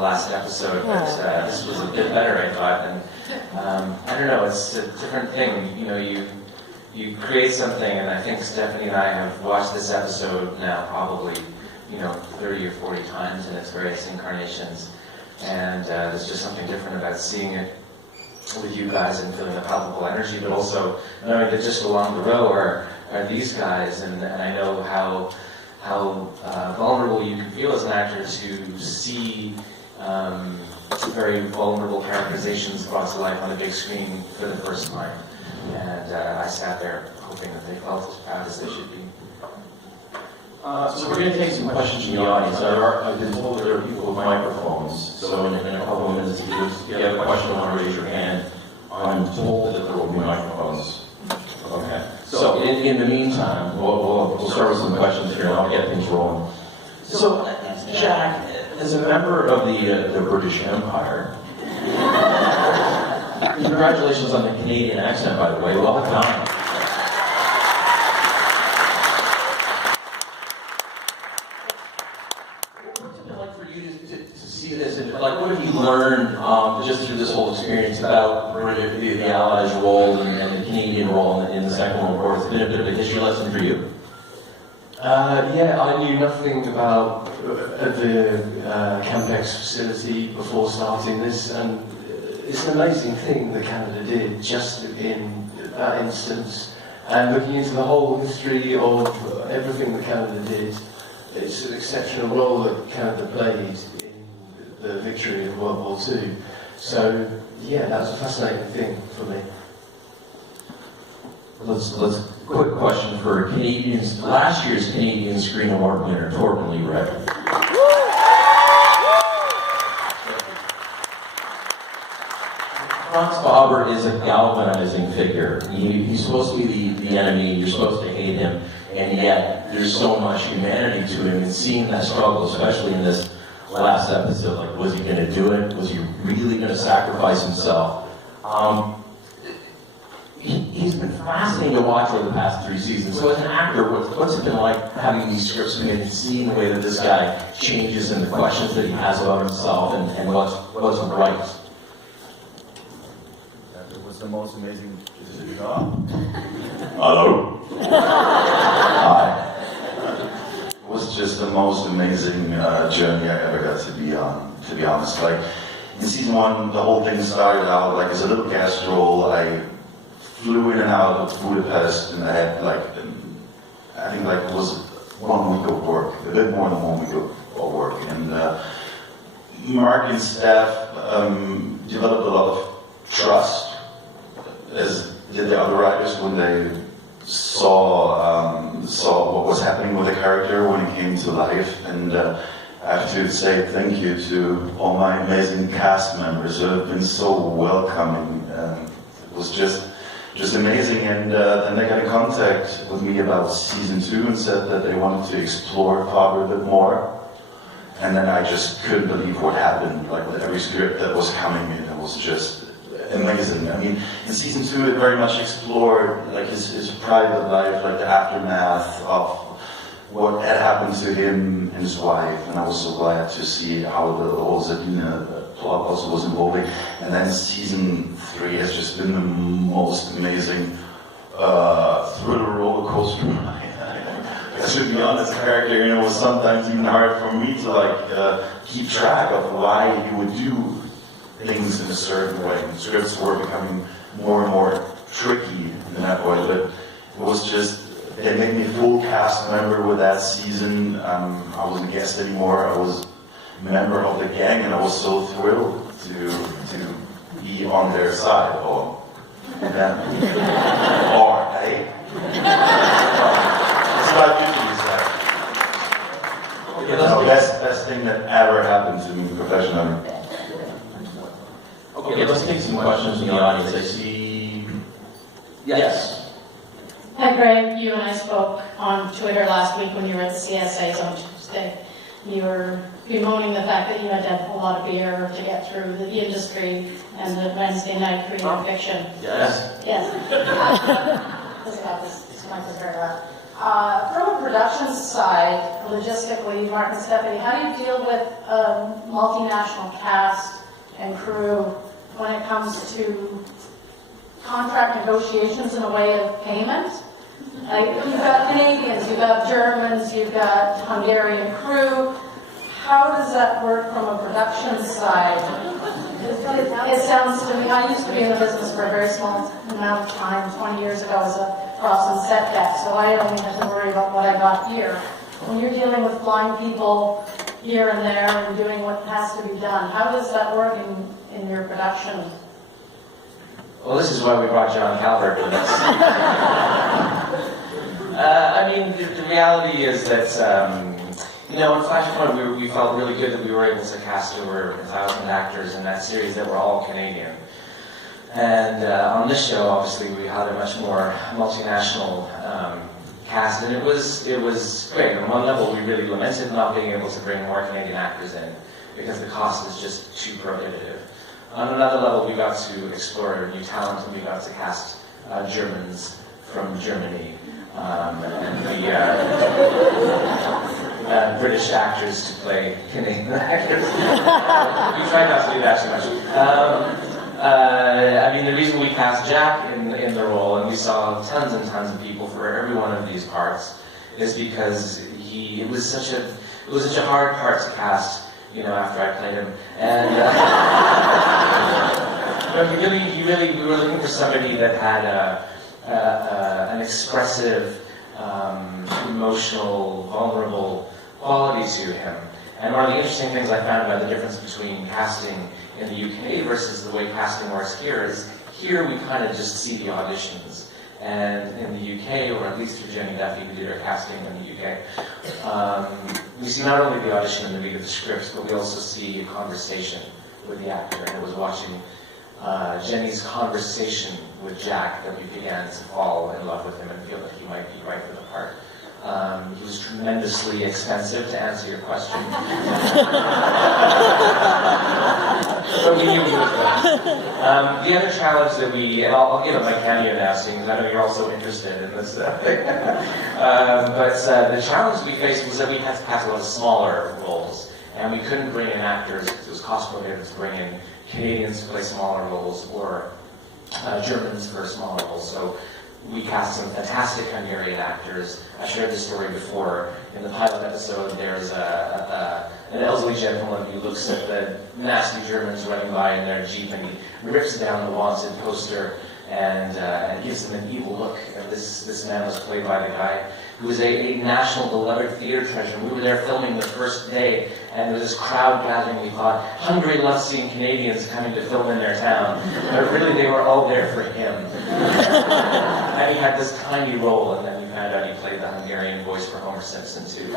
last episode, but this was a bit better, I thought. And I don't know, it's a different thing. You know, you create something, and I think Stephanie and I have watched this episode now probably, 30 or 40 times in its various incarnations. And there's just something different about seeing it with you guys and feeling the palpable energy, but also knowing that just along the row are these guys, and I know how vulnerable you can feel as an actor to see very vulnerable characterizations brought to life on a big screen for the first time. And I sat there hoping that they felt as proud as they should be. So we're going to take some questions from the audience. I've been told that there are people with microphones, so in a couple of minutes, if you have a question, want to raise your hand. I'm told that there will be microphones. Okay. So in the meantime, we'll start with some questions here, and I'll get things rolling. So, Jack, as a member of the British Empire, congratulations on the Canadian accent, by the way. Well done. What have you learned just through this whole experience about the Allies' role and the Canadian role in the Second World War? It's been a bit of a history lesson for you. Yeah, I knew nothing about the Camp X facility before starting this, and it's an amazing thing that Canada did just in that instance. And looking into the whole history of everything that Canada did, it's an exceptional role that Canada played the victory of World War II. So, yeah, that was a fascinating thing for me. Let's quick question for Canadians. Last year's Canadian Screen Award winner, Torben Lee Red. Franz Faber is a galvanizing figure. He's supposed to be the enemy, you're supposed to hate him, and yet there's so much humanity to him, and seeing that struggle, especially in this last episode, like, was he going to do it? Was he really going to sacrifice himself? He's been fascinating to watch over the past 3 seasons. So as an actor, what's it been like having these scripts made and seeing the way that this guy changes and the questions that he has about himself and what's right? That was the most amazing job. Hello. Hi. It was just the most amazing journey I ever got to be on, to be honest. Like, in season 1, the whole thing started out like as a little guest role. I flew in and out of Budapest, and I had I think it was 1 week of work, a bit more than 1 week of work. And Mark and staff developed a lot of trust, as did the other writers when they saw what was happening with the character when it came to life. And I have to say thank you to all my amazing cast members who have been so welcoming. It was just amazing. And then they got in contact with me about season 2 and said that they wanted to explore Faber a bit more. And then I just couldn't believe what happened. Like, with every script that was coming in, it was just amazing. I mean, in season 2, it very much explored like his private life, like the aftermath of what had happened to him and his wife. And I was so glad to see how the whole Sabina plot also was evolving. And then season 3 has just been the most amazing thriller roller coaster ride. I should be honest, the character, it was sometimes even hard for me to keep track of why he would do things in a certain way. And scripts were becoming more and more tricky in that way, but it was just, they made me a full cast member with that season. I wasn't a guest anymore, I was a member of the gang, and I was so thrilled to be on their side, or them, or hey. It's not usually said. That's the best thing that ever happened to me professionally. Okay, let's take some questions from the audience. I see. Yes. Hi, Greg. You and I spoke on Twitter last week when you were at the CSAs on Tuesday. You were bemoaning the fact that you had to have a lot of beer to get through the industry and the Wednesday night creative fiction. Yes. Yes. This mic is very loud. From a production side, logistically, Mark and Stephanie, how do you deal with a multinational cast and crew when it comes to contract negotiations in a way of payment? Like, you've got Canadians, you've got Germans, you've got Hungarian crew. How does that work from a production side? It sounds to me, I used to be in the business for a very small amount of time, 20 years ago as a cross and setback, so I only have to worry about what I got here. When you're dealing with blind people here and there and doing what has to be done, how does that work in your production? Well, this is why we brought John Calvert with us. I mean, the reality is that, in Flashpoint, we felt really good that we were able to cast over 1,000 actors in that series that were all Canadian. And on this show, obviously, we had a much more multinational cast, and it was great. On one level, we really lamented not being able to bring more Canadian actors in because the cost is just too prohibitive. On another level, we got to explore new talent, and we got to cast Germans from Germany, and the British actors to play Canadian actors. We tried not to do that too much. I mean, the reason we cast Jack in the role, and we saw tons and tons of people for every one of these parts, is because it was such a hard part to cast. After I played him, and we were looking for somebody that had an expressive, emotional, vulnerable quality to him. And one of the interesting things I found about the difference between casting in the UK versus the way casting works here is here we kind of just see the auditions. And in the UK, or at least through Jenny Duffy, who did our casting in the UK, we see not only the audition and the read of the scripts, but we also see a conversation with the actor. And it was watching Jenny's conversation with Jack that we began to fall in love with him and feel that he might be right for the part. He was tremendously expensive, to answer your question. But we knew he was good. The other challenge that and I'll give up my cameo now, seeing I know you're also interested in this stuff. But the challenge we faced was that we had to cast a lot of smaller roles, and we couldn't bring in actors because it was cost prohibitive to bring in Canadians to play smaller roles or Germans for smaller roles. So we cast some fantastic Hungarian actors. I shared this story before. In the pilot episode, there's an elderly gentleman who looks at the nasty Germans running by in their Jeep, and he rips down the wanted poster and gives them an evil look. And this man was played by the guy who was a national beloved theater treasure. We were there filming the first day, and there was this crowd gathering. We thought, Hungary loves seeing Canadians coming to film in their town. But really, they were all there for him. And he had this tiny role, and then we found out he played the Hungarian voice for Homer Simpson, too.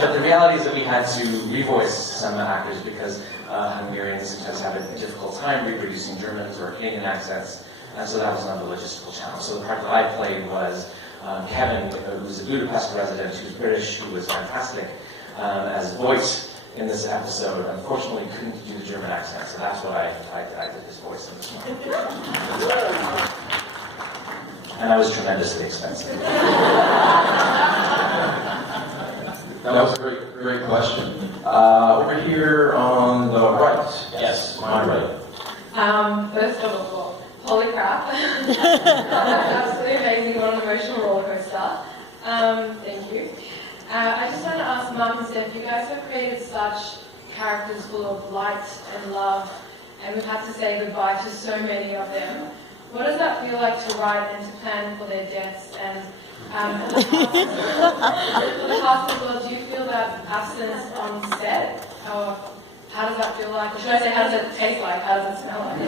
But the reality is that we had to revoice some actors because Hungarians sometimes have a difficult time reproducing Germans or Canadian accents. And so that was another logistical challenge. So the part that I played was Kevin, who was a Budapest resident, who was British, who was fantastic as voice in this episode. Unfortunately, couldn't do the German accent, so that's what I did his voice in this one. And I was tremendously expensive. That was a great question. Over here on the right. Yes, my right. First of all, holy crap. Absolutely amazing, what an emotional roller coaster. Thank you. I just want to ask Mark and Steph, you guys have created such characters full of light and love, and we've had to say goodbye to so many of them. What does that feel like to write and to plan for their deaths? And for the cast as well, do you feel that absence on set? Or how does that feel like? Or should I say, how does it taste like? How does it smell like?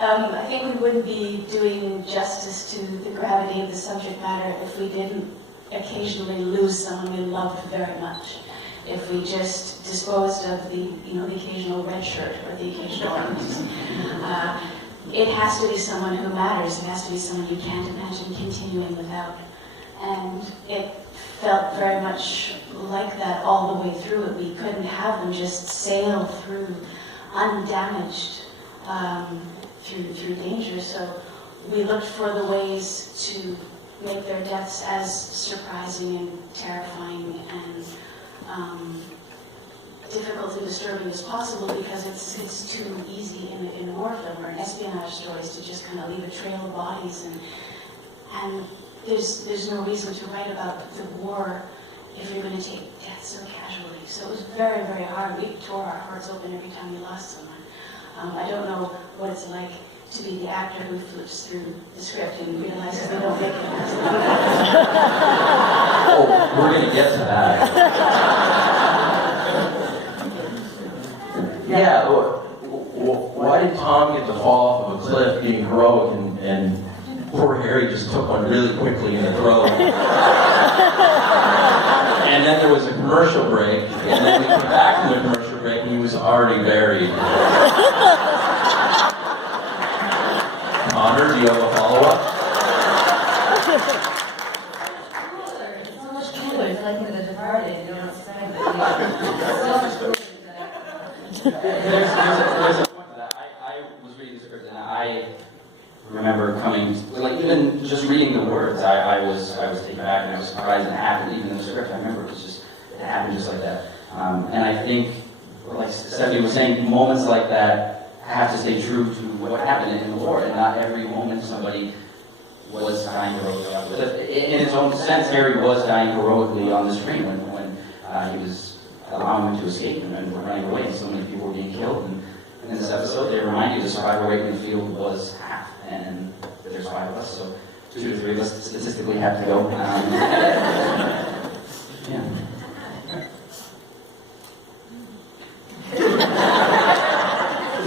I think we wouldn't be doing justice to the gravity of the subject matter if we didn't occasionally lose someone we loved very much. If we just disposed of the occasional red shirt or the occasional orange. It has to be someone who matters. It has to be someone you can't imagine continuing without. And it felt very much like that all the way through it. We couldn't have them just sail through undamaged through danger. So we looked for the ways to make their deaths as surprising and terrifying and difficult and disturbing as possible, because it's too easy in a war film or in espionage stories to just kind of leave a trail of bodies, and there's no reason to write about the war if you're going to take death so casually. So it was very, very hard. We tore our hearts open every time we lost someone. I don't know what it's like to be the actor who flips through the script and realizes they don't make it past the Oh, we're going to get to that. Yeah, why did Tom get to fall off of a cliff being heroic and poor Harry just took one really quickly in the throat? And then there was a commercial break, and then we came back from the commercial break and he was already buried. Connor, do you have a follow-up? It's so much cooler. It's like in The Departed. You don't expect it. It's so much cooler than that. There's a point to that. I was reading the script and I remember coming, like even just reading the words, I was taken back and I was surprised it happened. Even in the script, I remember it happened just like that. And I think, like Stephanie was saying, moments like that have to stay true to what happened in the war, and not every moment somebody was dying heroically off the cliff. In its own sense, Harry was dying heroically on the screen when he was allowing him to escape and running away, and so many people were being killed. And in this episode, they remind you the survival rate in the field was half, and there's 5 of us, so 2 to 3 of us statistically have to go. Yeah.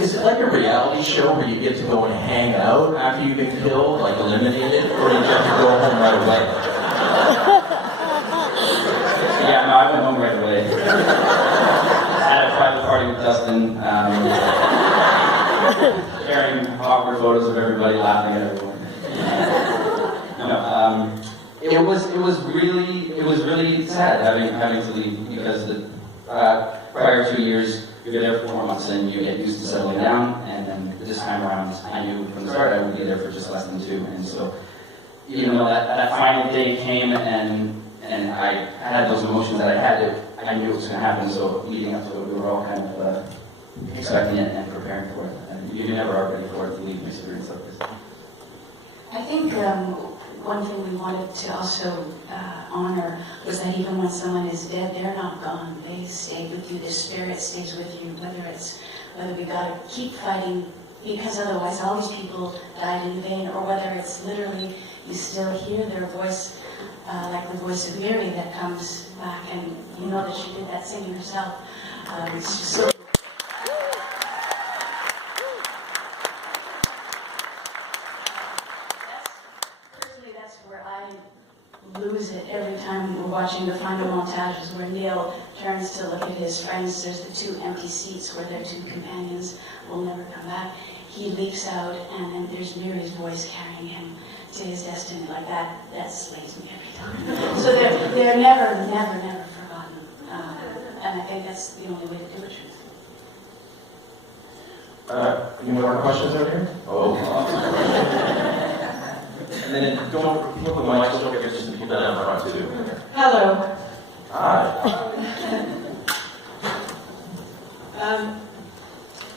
Is it like a reality show where you get to go and hang out after you've been killed, like eliminated, or do you have to go home right away? Yeah, no, I went home right away. Had a private party with Dustin, sharing awkward photos of everybody, laughing at everyone. No, it was really sad having to leave, because the prior 2 years you're there for 4 months and you get used to settling down, and then this time around I knew from the start I would be there for just less than 2, and so even though that final day came and I had those emotions that I had, I knew it was going to happen, so leading up to it we were all kind of expecting it and preparing for it, and you never are ready for it to leave an experience like this. I think one thing we wanted to also honor was that even when someone is dead, they're not gone. They stay with you. Their spirit stays with you. Whether we got to keep fighting because otherwise all these people died in vain, or whether it's literally you still hear their voice, like the voice of Mary that comes back, and you know that she did that singing herself. It's just so. That's where I lose it every time we're watching the final montages where Neil turns to look at his friends. There's the 2 empty seats where their 2 companions will never come back. He leaps out, and then there's Mary's voice carrying him to his destiny. Like that slays me every time. So they're never forgotten. And I think that's the only way to do it. Any more questions out here? Oh. And then don't flip the mic, don't forget just to keep that down front too. Hello. Hi.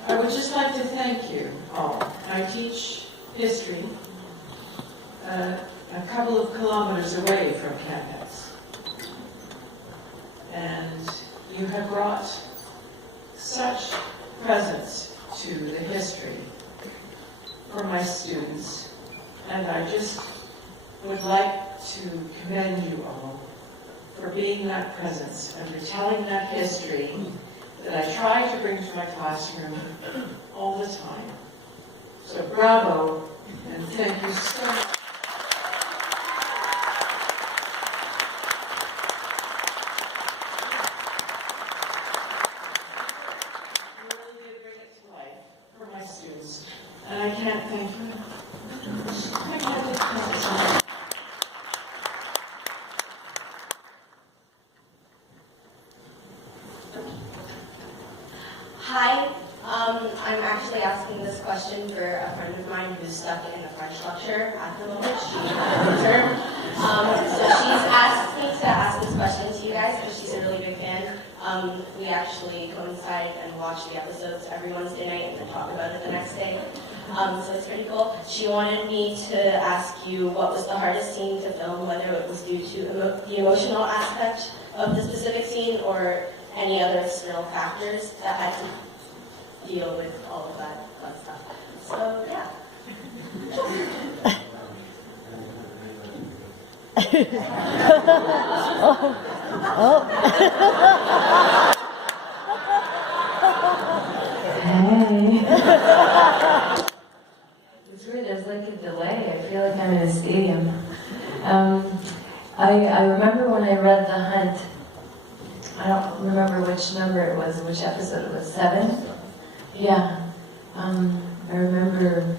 I would just like to thank you all. I teach history a couple of kilometers away from campus. And you have brought such presence to the history for my students. And I just would like to commend you all for being that presence and for telling that history that I try to bring to my classroom all the time. So bravo, and thank you so much. You really did bring it to life for my students, and I can't thank you enough. I can't thank you enough. Hi. I'm actually asking this question for a friend of mine who's stuck in a French lecture at the moment. She has a term. So she's asked me to ask this question to you guys because she's a really big fan. We actually coincide and watch the episodes every Wednesday night and then talk about it the next day. So it's pretty cool. She wanted me to ask you what was the hardest scene to film, whether it was due to the emotional aspect of the specific scene or any other external factors that had to deal with all of that fun stuff. So, yeah. It's weird, there's like a delay. I feel like I'm in a stadium. I remember when I read The Hunt, I don't remember which number it was, which episode it was, 7? Yeah. I remember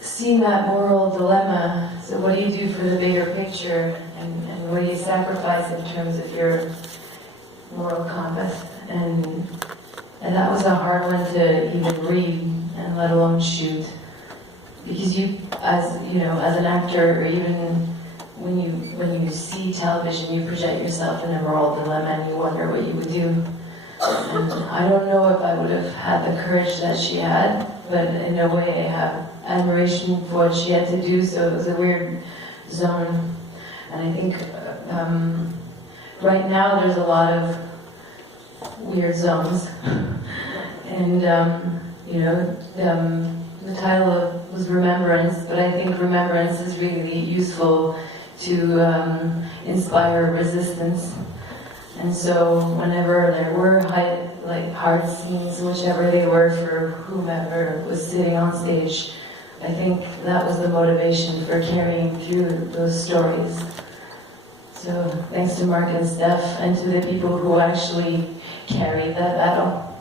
seeing that moral dilemma. So what do you do for the bigger picture? And what do you sacrifice in terms of your moral compass? And that was a hard one to even read, and let alone shoot. Because you, as an actor, or even when you see television, you project yourself in a moral dilemma and you wonder what you would do. And I don't know if I would have had the courage that she had, but in a way I have admiration for what she had to do, so it was a weird zone. And I think right now there's a lot of weird zones. And, the title was Remembrance, but I think remembrance is really useful to inspire resistance. And so whenever there were hard scenes, whichever they were for whomever was sitting on stage, I think that was the motivation for carrying through those stories. So thanks to Mark and Steph and to the people who actually carried that battle.